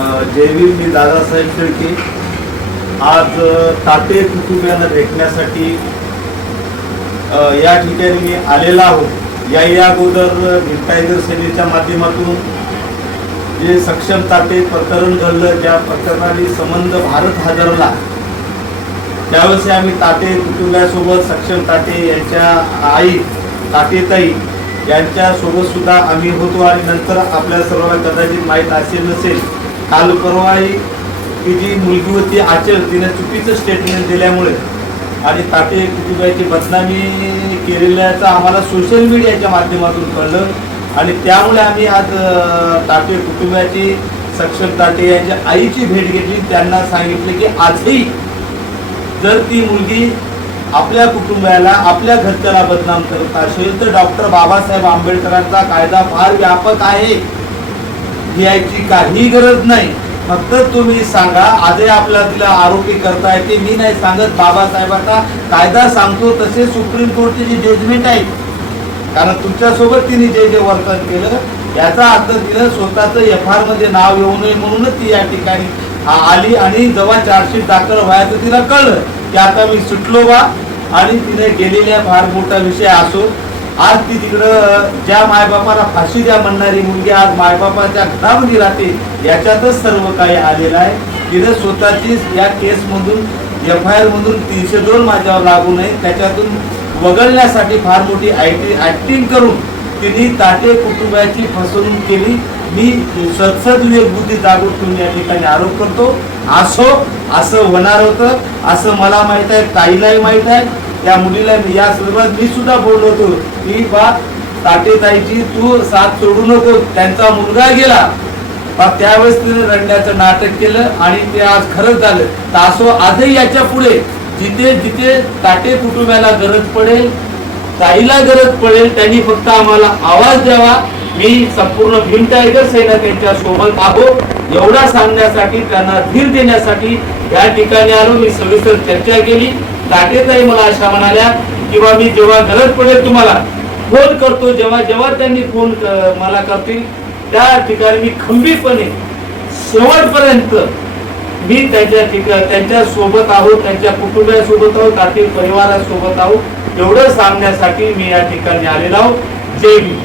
जय भीम. मी दादासाहेब शेळके. आज ताटे कुटुंबियांना भेटण्यासाठी या ठिकाणी मी आलेला आहोत. या अगोदर भीम टायगर सेनेच्या माध्यमातून जे सक्षम ताटे प्रकरण घडलं, ज्या प्रकरणाने संबंध भारत हादरला, त्यावेळेस आम्ही ताटे कुटुंबासोबत सक्षम ताटे यांच्या आई ताटेताई यांच्यासोबत सुद्धा आम्ही होतो. आणि नंतर आपल्या सर्वांना कदाचित माहीत असेल नसेल, काल परवाही की जी मुलगी होती आचल, तिने चुकीचं स्टेटमेंट दिल्यामुळे आणि ताटे कुटुंबाची बदनामी केलेल्याचं आम्हाला सोशल मीडियाच्या माध्यमातून कळलं. आणि त्यामुळे आम्ही आज ताटे कुटुंबाची सक्षम ताटे यांच्या आईची भेट घेतली. त्यांना सांगितले की आजही जर ती मुलगी आपल्या कुटुंबाला, आपल्या घरच्याला बदनाम करत असेल तर डॉक्टर बाबासाहेब आंबेडकरांचा कायदा फार व्यापक आहे, याची काही गरज नाही. फक्त तुम्ही सांगा. आजही आपल्याला तिला आरोपी करता येते, मी नाही सांगत, बाबासाहेबांचा कायदा सांगतो. तसे सुप्रीम कोर्टचे जे जजमेंट आहे, कारण तुमच्यासोबत तिने जे वर्तन केलं याचा अर्थ तिनं स्वतःचं FIR मध्ये नाव येऊ नये म्हणूनच ती या ठिकाणी आली. आणि जेव्हा चार्जशीट दाखल व्हायचं तिला कळलं की आता मी सुटलो बा, आणि तिने गेलेल्या फार मोठा विषय असो. आज ती तिकडं ज्या मायबापाला फाशी द्या म्हणणारी मुलगी आज मायबापाच्या घरामध्ये राहते, याच्यातच सर्व काही आलेलं आहे. तिने स्वतःची या केसमधून FIR मधून 302 माझ्यावर लागू नये त्याच्यातून वगळण्यासाठी फार मोठी ऍक्टिंग करून तिने ताटे कुटुंबाची फसवणूक केली. मी सदसद्विवेक बुद्धी जागृत ठेवून या ठिकाणी आरोप करतो. असं होणार होतं असं मला माहित आहे, ताईलाही माहित आहे. त्या मुलीला या संदर्भात मी सुद्धा बोललो होतो की बा ताटेताईची तू साथ सोडू नको. त्यांचा मुलगा गेला, त्यावेळेस तिने रडण्याचं नाटक केलं आणि ते आज खरंच झालं. तर असो आजही याच्या पुढे जिथे जिथे ताटे कुटुंबाला गरज पडेल, ताईला गरज पडेल, त्यांनी फक्त आम्हाला आवाज द्यावा. मी संपूर्ण भीम टायगर सेना त्यांच्या सोबत आहो एवढा सांगण्यासाठी, त्यांना धीर देण्यासाठी या ठिकाणी आलो. मी सविस्तर चर्चा केली. ताटेताई मला अशा म्हणाल्या किंवा मी जेव्हा गरज पडेल तुम्हाला फोन करतो, जेव्हा त्यांनी फोन मला करतील त्या ठिकाणी मी खंबीरपणे शेवटपर्यंत मी त्यांच्या सोबत आहोत, त्यांच्या कुटुंबासोबत आहोत, ताटे परिवारासोबत आहोत एवढं सांगण्यासाठी मी या ठिकाणी आलेलो आहोत. जय भीम.